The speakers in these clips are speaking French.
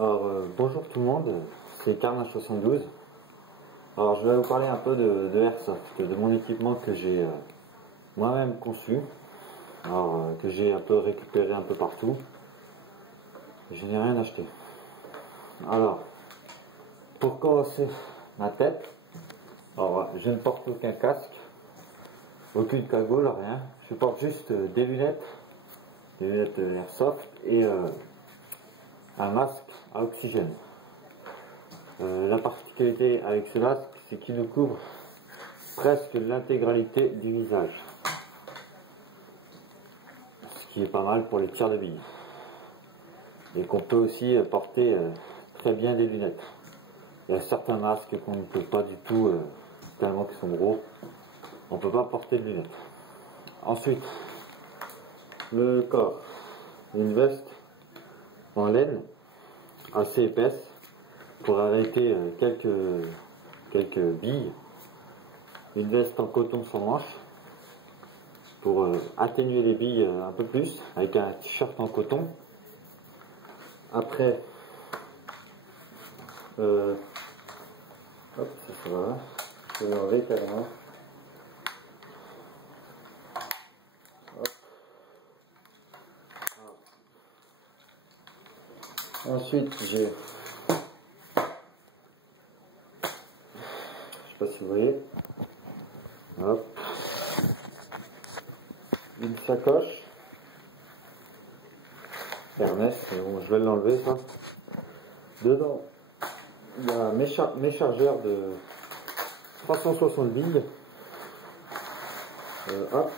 Bonjour tout le monde, c'est Carnage72. Alors je vais vous parler un peu de Airsoft, de mon équipement que j'ai moi-même conçu, que j'ai un peu récupéré un peu partout. Je n'ai rien acheté. Alors, pour commencer ma tête, je ne porte aucun casque, aucune cagoule, rien. Je porte juste des lunettes Airsoft et un masque à oxygène. La particularité avec ce masque, c'est qu'il nous couvre presque l'intégralité du visage, ce qui est pas mal pour les tirs de billes, et qu'on peut aussi porter très bien des lunettes. Il y a certains masques qu'on ne peut pas du tout, tellement qu'ils sont gros, on ne peut pas porter de lunettes. Ensuite, le corps, une veste en laine assez épaisse pour arrêter quelques billes, une veste en coton sans manches pour atténuer les billes un peu plus, avec un t-shirt en coton. Après, hop, ça va, je vais l'enlever carrément. Ensuite, j'ai, je sais pas si vous voyez, hop, une sacoche Hermès, mais bon, je vais l'enlever ça. Dedans, il y a mes chargeurs de 360 billes. Hop,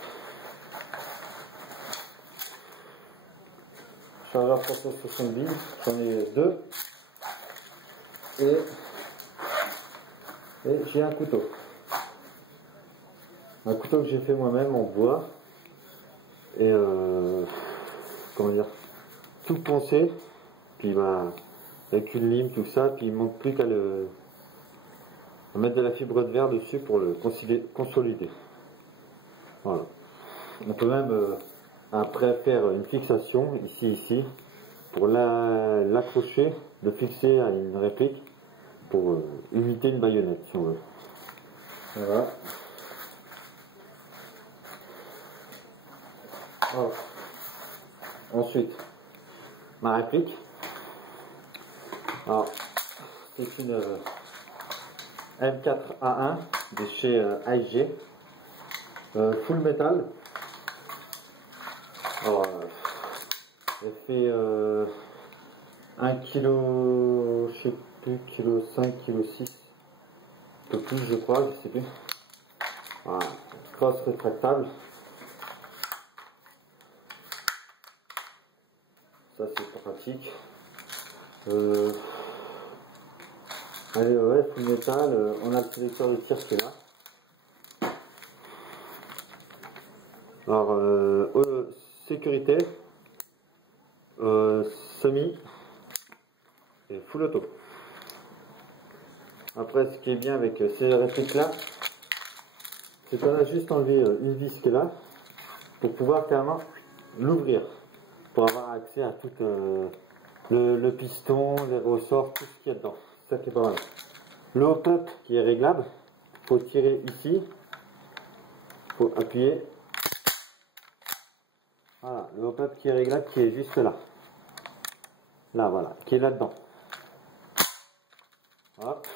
chargeur 360 billes, j'en ai deux. Et j'ai un couteau. Un couteau que j'ai fait moi-même en bois. Et comment dire, tout poncé. Puis avec une lime, tout ça. Puis il manque plus qu'à mettre de la fibre de verre dessus pour le consolider. Voilà. On peut même après faire une fixation ici pour l'accrocher, le fixer à une réplique pour imiter une baïonnette si on veut. Voilà. Alors, ensuite, ma réplique. Alors, c'est une M4A1 de chez AEG, full métal. Alors, elle fait 1 kg, je sais plus, kg 5, kg 6, un peu plus je crois, je sais plus. Voilà, crosse rétractable. Ça c'est pratique. Allez, ouais, full métal, on a le sélecteur de tir qui est là. Alors, sécurité, semi et full auto. Après, ce qui est bien avec ces répliques là, c'est qu'on a juste enlevé une vis qui est là pour pouvoir carrément l'ouvrir, pour avoir accès à tout le piston, les ressorts, tout ce qu'il y a dedans. C'est ça qui est pas mal. Le hop-up qui est réglable, il faut tirer ici, il faut appuyer. Voilà, le hop-up qui est réglable, qui est juste là. Là, voilà, qui est là-dedans. Hop.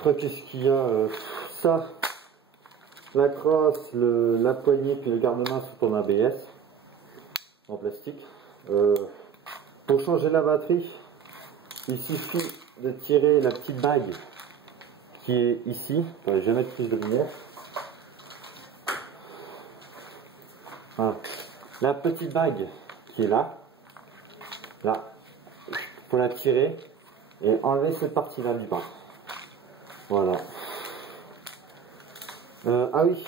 Après, qu'est-ce qu'il y a ça, la crosse, la poignée, puis le garde-main sont pour ma ABS en plastique. Pour changer la batterie, il suffit de tirer la petite bague qui est ici. Attendez, je vais mettre plus de lumière. Voilà. La petite bague qui est là, il faut la tirer et enlever cette partie là du bas. Voilà. Ah oui,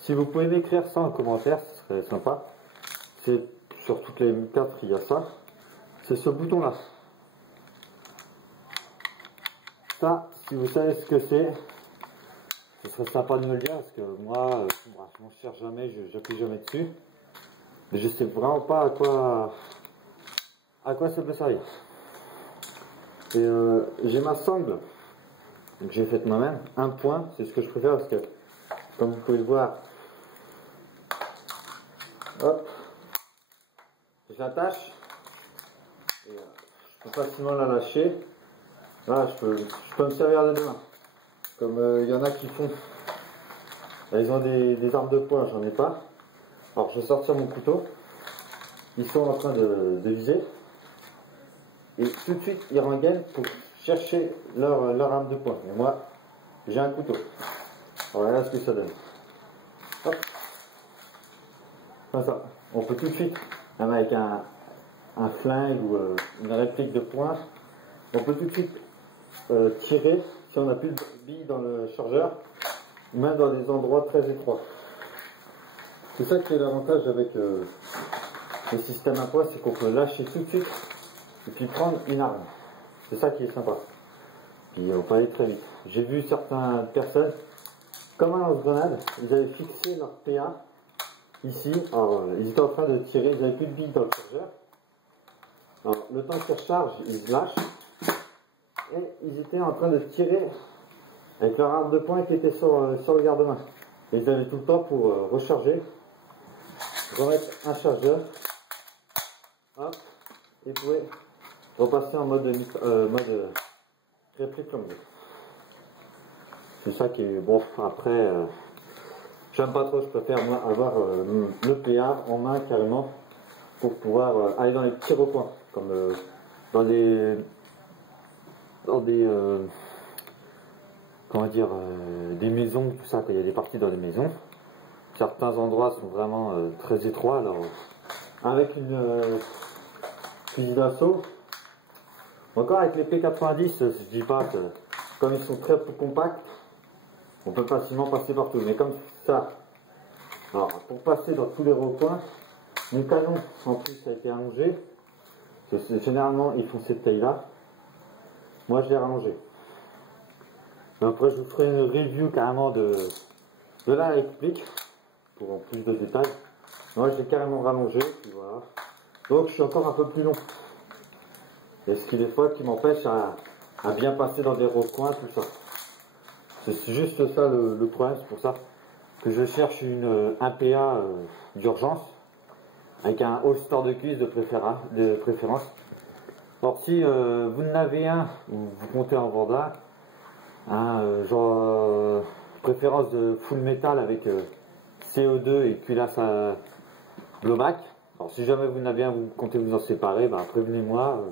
si vous pouvez m'écrire ça en commentaire, ce serait sympa. C'est sur toutes les M4 il y a ça. C'est ce bouton là. Ça, si vous savez ce que c'est, ce serait sympa de me le dire parce que moi, je m'en cherche jamais, j'appuie jamais dessus. Mais je sais vraiment pas à quoi à quoi ça peut servir. Et j'ai ma sangle que j'ai faite moi-même, un point, c'est ce que je préfère parce que comme vous pouvez le voir, hop, j'attache et je peux facilement la lâcher. Là je peux me servir de deux mains, comme il y en a qui font. Là, ils ont des armes de poing, j'en ai pas. Alors je vais sortir mon couteau, ils sont en train de viser. Et tout de suite, ils rengainent pour chercher leur arme de poing. Et moi, j'ai un couteau. Alors, voilà ce que ça donne. Hop. Comme ça. On peut tout de suite, même avec un flingue ou une réplique de poing, on peut tout de suite tirer si on n'a plus de billes dans le chargeur, même dans des endroits très étroits. C'est ça qui est l'avantage avec le système à poids, c'est qu'on peut lâcher tout de suite et puis prendre une arme. C'est ça qui est sympa. Puis on peut aller très vite. J'ai vu certaines personnes, comme un lance-grenade, ils avaient fixé leur PA ici. Alors, ils étaient en train de tirer, ils n'avaient plus de billes dans le chargeur. Alors, le temps qu'ils rechargent, ils lâchent. Et ils étaient en train de tirer avec leur arme de poing qui était sur le garde-main. Et ils avaient tout le temps pour recharger, remettre un chargeur. Hop, et vous pouvez repasser en mode réplique longue. C'est ça qui est bon. Après, j'aime pas trop, je préfère moi avoir le PA en main carrément pour pouvoir aller dans les petits recoins, comme dans des comment dire, des maisons, tout ça, quand il y a des parties dans des maisons. Certains endroits sont vraiment très étroits, alors avec une fusil d'assaut, encore avec les P90, je dis pas que comme ils sont très compacts, on peut facilement passer partout, mais comme ça, alors pour passer dans tous les recoins, mon canon en plus a été allongé, généralement ils font cette taille là, moi je l'ai rallongé. Après je vous ferai une review carrément de la réplique pour en plus de détails. Moi je l'ai carrément rallongé, puis voilà. Donc je suis encore un peu plus long. Et ce qui des fois qui m'empêche à bien passer dans des recoins, tout ça. C'est juste ça le problème, c'est pour ça que je cherche un PA d'urgence avec un holster de cuisse de préférence. Alors si vous en avez un ou vous comptez en vendre genre préférence de full metal avec CO2 et culasse à Blomac. Alors si jamais vous en avez un, vous comptez vous en séparer, bah, prévenez-moi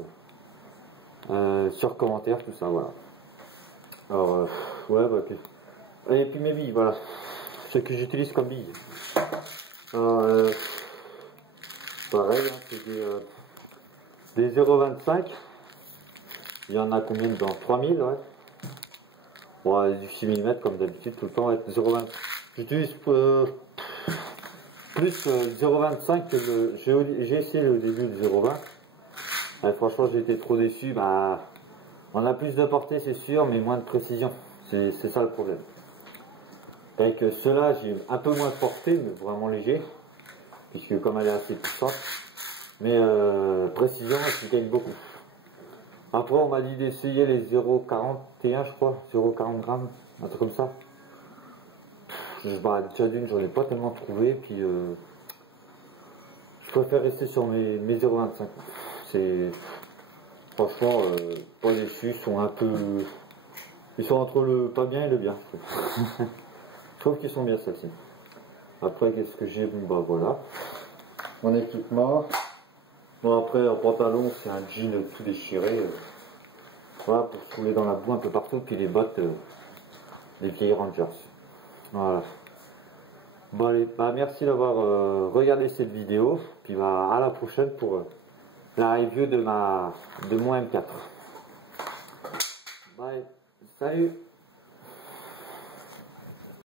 sur commentaire, tout ça, voilà. Alors ouais, bah, ok. Et puis mes billes, voilà, ce que j'utilise comme billes. Alors pareil, hein, c'est des 0,25. Il y en a combien dedans? 3000, ouais. Bon, du 6 mm comme d'habitude, tout le temps, 0,20. J'utilise plus 0,25 que j'ai essayé au début de 0,20. Franchement, j'ai été trop déçu. Bah, on a plus de portée, c'est sûr, mais moins de précision. C'est ça le problème. Avec ceux-là, j'ai un peu moins de portée, mais vraiment léger, puisque comme elle est assez puissante, mais précision, je gagne beaucoup. Après, on m'a dit d'essayer les 0,41, je crois, 0,40 grammes, un truc comme ça. Bah, déjà d'une, j'en ai pas tellement trouvé, puis je préfère rester sur mes 0,25. C'est franchement pas déçus, ils sont entre le pas bien et le bien. Je trouve qu'ils sont bien celles-ci. Après, qu'est-ce que j'ai? Bon, bah voilà, mon équipement. Bon, après, en pantalon, c'est un jean tout déchiré. Voilà, pour se couler dans la boue un peu partout, puis les bottes des vieilles Rangers. Voilà. Bon allez, bah merci d'avoir regardé cette vidéo, puis bah à la prochaine pour la review de mon M4. Bye, salut.